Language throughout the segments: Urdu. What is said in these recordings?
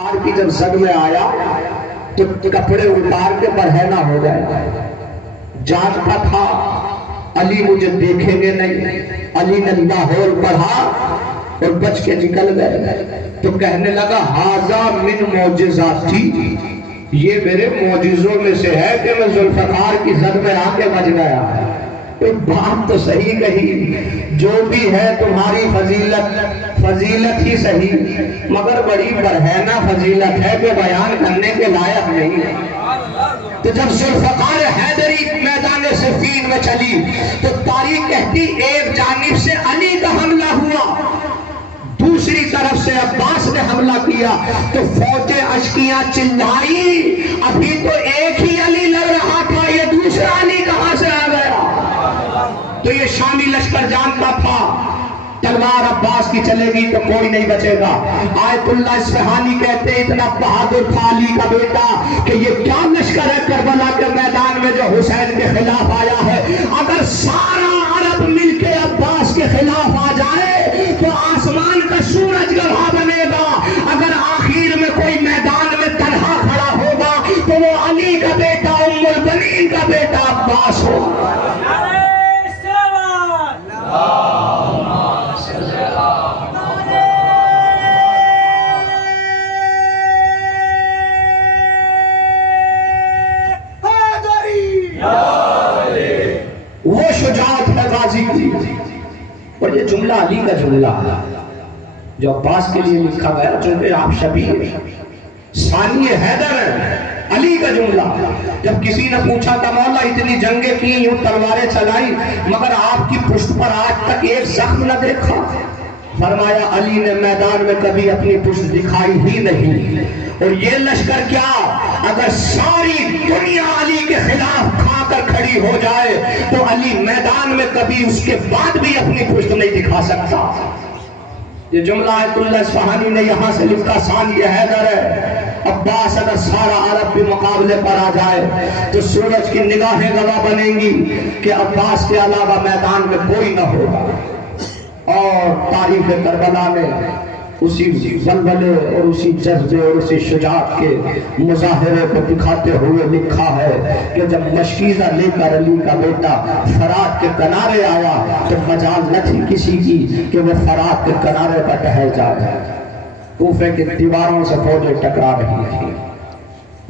کی جب زد میں آیا تو کپڑے اتار کے برہنہ ہو گئے. جانتا تھا علی مجھے دیکھیں گے نہیں. علی نے لاہور پڑھا اور بچ کے نکل گئے. تو کہنے لگا ہاذا من معجزاتی، یہ میرے معجزوں میں سے ہے کہ میں ذوالفقار کی زد میں آ کے بچ گیا. ایک بات تو صحیح کہی، جو بھی ہے تمہاری فضیلت ہی صحیح، مگر بڑی برہنہ فضیلت ہے کہ بیان کرنے کے لائق نہیں ہے. تو جب ذوالفقار حیدری میدان صفین میں چلی تو تاریخ کہتی ایک جانب سے علی کا حملہ ہوا، دوسری طرف سے عباس نے حملہ کیا. تو فوج اشکیاں چلائی، ابھی تو ایک ہی علی لڑ رہا تھا، یہ دوسرا علی کہاں سے آ گیا؟ تو یہ شامی لشکر جانتا تھا تلوار عباس کی چلے گی تو کوئی نہیں بچے گا. آیت اللہ اصفہانی کہتے اتنا بہادر تھا علی کا بیٹا کہ یہ کیا لشکر ہے کربلا کے میدان میں جو حسین کے خلاف آیا ہے. اگر سارا عرب مل کے عباس کے خلاف آ جائے تو آسمان کا سورج گواہ بنے گا. اگر آخر میں کوئی میدان میں تنہا کھڑا ہوگا تو وہ علی کا بیٹا ام البنین کا بیٹا عباس ہوگا. وہ شجاعت ہے غازی کی. اور یہ جملہ علی کا جملہ جو عباس کے لیے لکھا گیا، چونکہ آپ شبیہ ثانی حیدر ہیں. علی کا جملہ جب کسی نے پوچھا تھا مولا اتنی جنگیں کی، یوں تلواریں چلائی، مگر آپ کی پشت پر آج تک ایک زخم نہ دیکھا. فرمایا علی نے میدان میں کبھی اپنی پشت دکھائی ہی نہیں. اور یہ لشکر کیا، اگر ساری دنیا علی کے خلاف کھا کر کھڑی ہو جائے تو علی میدان میں کبھی اس کے بعد بھی اپنی پشت نہیں دکھا سکتا. یہ جملہ آیت اللہ اصفہانی نے یہاں سے لکھا. ثانی حیدر ہے. عباس اگر سارا عرب بھی مقابلے پر آ جائے تو سورج کی نگاہیں گواہ بنیں گی کہ عباس کے علاوہ میدان میں کوئی نہ ہوگا. اور تاریخ کربلا میں اسی ولولے اور اسی جذبے اور اسی شجاعت کے مظاہرے کو دکھاتے ہوئے لکھا ہے کہ جب مشکیزہ لے کر علی کا بیٹا فرات کے کنارے آیا تو مجال نہ تھی کسی کی کہ وہ فرات کے کنارے پر ٹہل جائے. کوفے کی دیواروں سے فوجیں ٹکرا رہی تھی،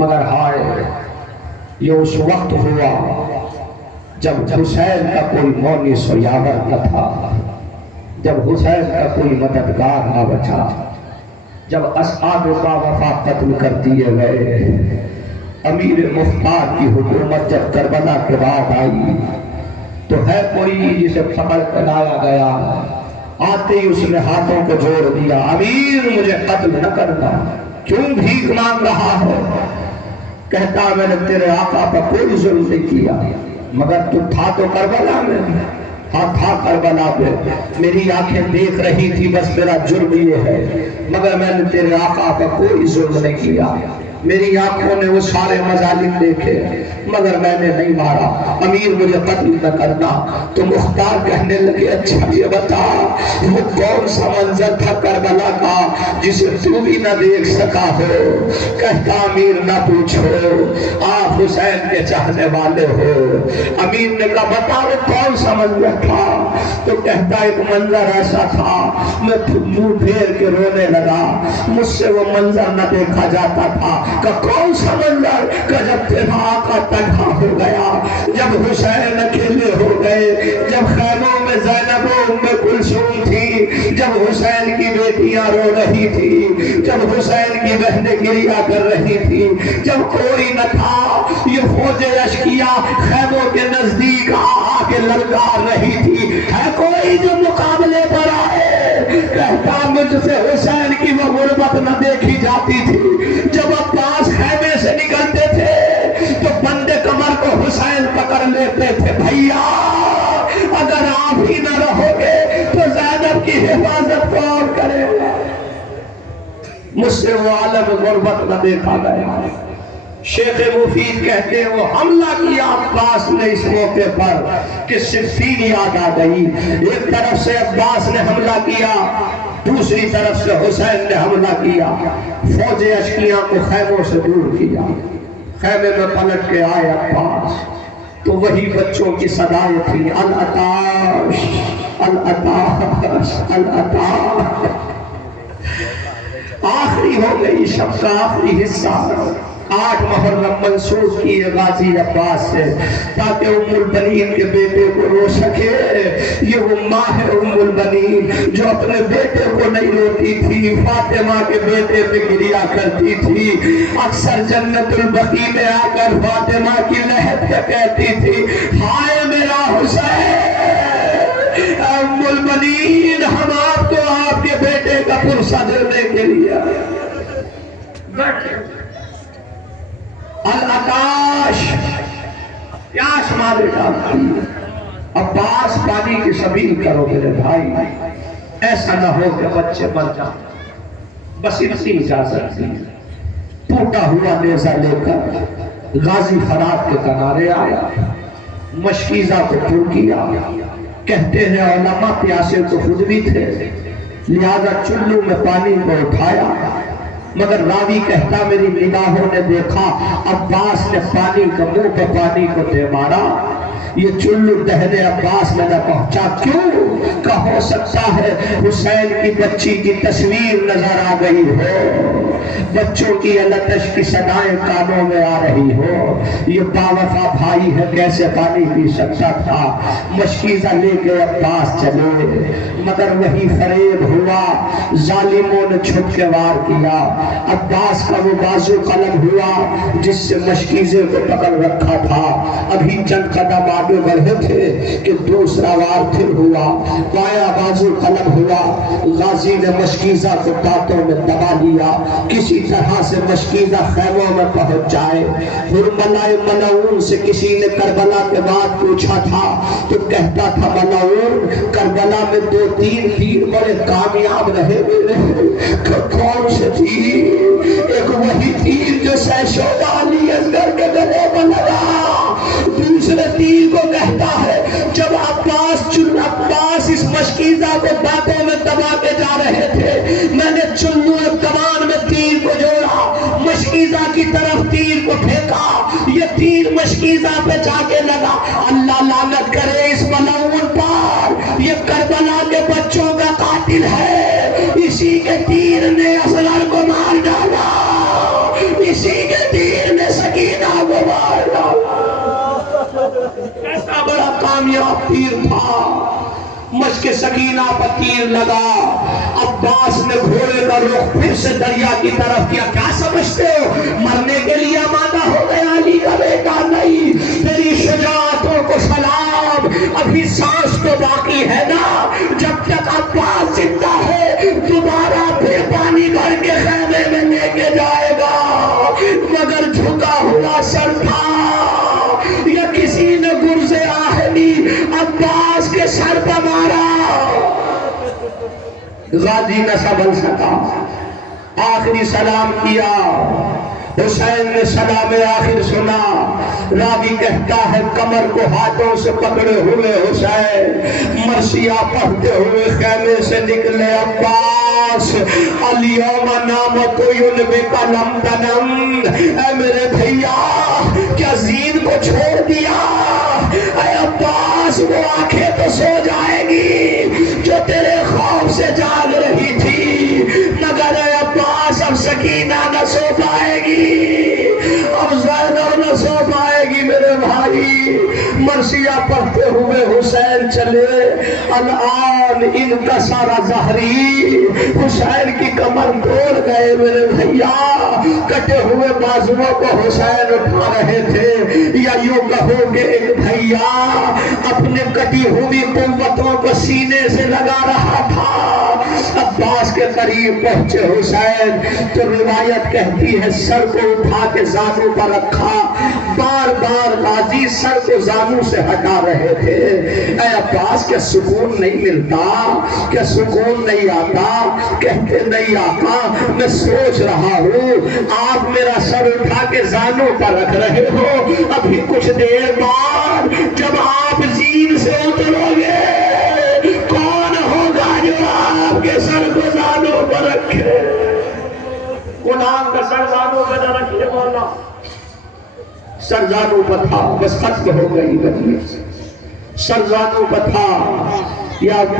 مگر ہائے یہ اس وقت ہوا جب حسین کا کوئی مونس و یاور نہ تھا، جب حسین کا کوئی مددگار نہ بچا، جب اصحاب با وفا قتل کر دیے گئے. امیر مختار کی حکومت جب کربلا کے بعد آئی تو ہے کوئی جسے پکڑ کر لایا گیا، آتے ہی اس نے ہاتھوں کو جوڑ دیا. امیر مجھے قتل نہ کرنا، کیوں بھیک مانگ رہا ہے؟ کہتا میں نے تیرے آقا پر کوئی ظلم نہیں کیا، مگر تو تھا تو کربلا میں. ہاں تھا کربلا پہ، میری آنکھیں دیکھ رہی تھی، بس میرا جرم یہ ہے، مگر میں نے تیرے آقا پہ کوئی ظلم نہیں کیا. میری آنکھوں نے وہ سارے مظالم دیکھے مگر میں نے نہیں مارا. امیر مجھے قتل نہ کرنا. تو مختار کہنے لگے اچھا یہ بتا وہ کون سا منظر تھا کربلا کا جسے تو بھی نہ دیکھ سکا ہو؟ کہتا امیر نہ پوچھو، آپ حسین کے چاہنے والے ہو. امیر نے کہا بتا وہ کون سا منظر تھا؟ تو کہتا ایک منظر ایسا تھا میں منہ پھیر کے رونے لگا، مجھ سے وہ منظر نہ دیکھا جاتا تھا. کہ کون سا منظر؟ کہ جب تیرا آقا تنہا ہو گیا، جب حسین اکیلے ہو گئے، جب خیموں میں زینب و ام کلثوم تھی، جب حسین کی بیٹیاں رو رہی تھی، جب حسین کی بہنیں گریہ کر رہی تھی، جب کوئی نہ تھا. یہ فوج اشکیاء خیموں کے نزدیک آ کے للکار رہی تھی، ہے کوئی جو مقابلے پر آئے؟ کہتا مجھ سے حسین کی وہ غربت نہ دیکھی جاتی تھی. جب عباس خیمے سے نکلتے تھے تو بندے کمر کو حسین پکڑ لیتے تھے. بھیا اگر آپ ہی نہ رہو گے تو زینب کی حفاظت کون کرے گا؟ مجھ سے وہ عالم غربت نہ دیکھا گیا. شیخ مفید کہتے ہیں وہ حملہ کیا عباس نے اس موقع پر کہ صفین یاد آ گئی. ایک طرف سے عباس نے حملہ کیا دوسری طرف سے حسین نے حملہ کیا، فوج اشکیاں کو خیموں سے دور کیا، خیمے میں پلٹ کے آئے عباس تو وہی بچوں کی صدائیں تھی، العطاش العطاش العطاش۔ آخری ہو گئی شب کا آخری حصہ، 8 محرم منسوخ کیے غازی عباس سے تاکہ ام البنین کے بیٹے کو رو سکے۔ یہ وہ ماں ہے ام البنین جو اپنے بیٹے کو نہیں روتی تھی، فاطمہ کے بیٹے پہ گریا کرتی تھی، اکثر جنت البقیع میں آ کر فاطمہ کی لہت پہ کہتی تھی ہائے میرا حسین، ام البنین ہم آپ کو آپ کے بیٹے کا پرسہ دینے کے لیے العطاش پیاس مارے ڈالتی۔ عباس پانی کی سبیل کرو میرے بھائی، ایسا نہ ہو کہ بچے مر جائیں، بس اتنی اجازت تھی۔ ٹوٹا ہوا نیزہ لے کر غازی فرات کے کنارے آیا، مشکیزہ کو پر کیا۔ کہتے ہیں علماء پیاسے تو خود بھی تھے، لہذا چلو میں پانی کو اٹھایا، مگر راوی کہتا میری نگاہوں نے دیکھا عباس نے پانی کا منہ پہ پانی کو دے مارا، یہ چلو دہنے عباس میں نہ پہنچا۔ کیوں کہ ہو سکتا ہے حسین کی بچی کی تصویر نظر آ گئی ہو، بچوں کی التش کی صدائیں کانوں میں آ رہی ہو، یہ باوفا بھائی ہے کیسے پانی پی سکتا تھا۔ مشکیزہ لے کے عباس چلے، مگر وہی فریب ہوا، ظالموں نے چھپ کے وار کیا۔ عباس کا وہ بازو قلم ہوا جس سے مشکیزے کو پکڑ رکھا تھا، ابھی چند قدم آگے بڑھے تھے کہ دوسرا وار پھر ہوا، بایاں بازو قلم ہوا، غازی نے مشکیزہ کو دانتوں میں دبا لیا، کسی طرح سے مشکیزہ خیموں میں پہنچ جائے۔ حرملہ ملعون سے کسی نے کربلا کے بعد پوچھا تھا تو کہتا تھا ملعون کربلا میں 2-3 تیر بڑے کامیاب رہے میرے، کون سے تیر؟ ایک وہی تیر جو سیشوبہ علی اصغر کے گلے میں لگا، دوسرے تیر کو کہتا ہے جب عباس اس مشکیزہ کو دانتوں میں دبا کے جا رہے تھے، میں نے چلو کمان میں تیر کو جوڑا، مشکیزہ کی طرف تیر کو پھینکا، یہ تیر مشکیزہ پہ جا کے لگا۔ اللہ لعنت کرے اس ملعون پر، یہ کربلا کے بچوں کا قاتل ہے، اسی کے تیر نے اصغر کو مار ڈالا، اسی کے تیر نے سکینہ کو مار ڈالا۔ ایسا بڑا کامیاب تیر تھا، مشک سکینہ پر تیر لگا۔ عباس نے گھوڑے کا رخ پھر سے دریا کی طرف کیا۔ کیا سمجھتے ہو مرنے کے لیے آمادہ ہو گیا علی کا بیٹا؟ نہیں، تیری شجاعتوں کو سلام، ابھی سانس تو باقی ہے نا، جب تک عباس زندہ ہے دوبارہ پھر پانی بھر کے خیمے میں لے کے جائے گا، مگر جھکا ہوا سر تھا، یا کسی نے گرز آہنی عباس کے سر پر مارا، غازی نہ سنبھل سکا، آخری سلام کیا، حسین نے سلام آخر سنا، راوی کہتا ہے کمر کو ہاتھوں سے پکڑے ہوئے حسین مرثیہ پڑھتے ہوئے خیمے سے نکلے۔ عباس الیوم نامت ینبک لم تنم، اے میرے بھیا کیا زین کو چھوڑ دیا؟ اے عباس وہ آنکھیں تو سو جائے گی جو تیرے خوف سے جاگ رہی تھی، مگر اے عباس اب سکینہ نہ سو پائے گی، اب زینب نہ سو پائے گی۔ میرے بھائی مرثیہ پڑھتے ہوئے حسین چلے، الان انکسر ظہری، حسین کی کمر توڑ گئے میرے بھیا، کٹے ہوئے بازوؤں کو حسین اٹھا رہے تھے، یا یوں کہو کہ ایک بھیا اپنے کٹی ہوئی قوتوں کو سینے سے لگا رہا تھا۔ عباس کے قریب پہنچے حسین تو روایت کہتی ہے سر کو اٹھا کے زانو پر رکھا، بار بار غازی سر کو زانو سے ہٹا رہے تھے۔ اے عباس کیا سکون نہیں ملتا؟ کیا سکون نہیں آتا؟ کہتے نہیں آقا میں سوچ رہا ہوں آپ میرا سر اٹھا کے زانو پر رکھ رہے ہو، ابھی کچھ دیر بعد جب آپ زین سے اترو گے کون ہوگا جو آپ کے سر کو سلمان کا سرزانوں پہ نہ رکھے مولا، سرزانوں پہ تھا، بس ختم ہو گئی بدیت، سرزانوں پہ تھا یا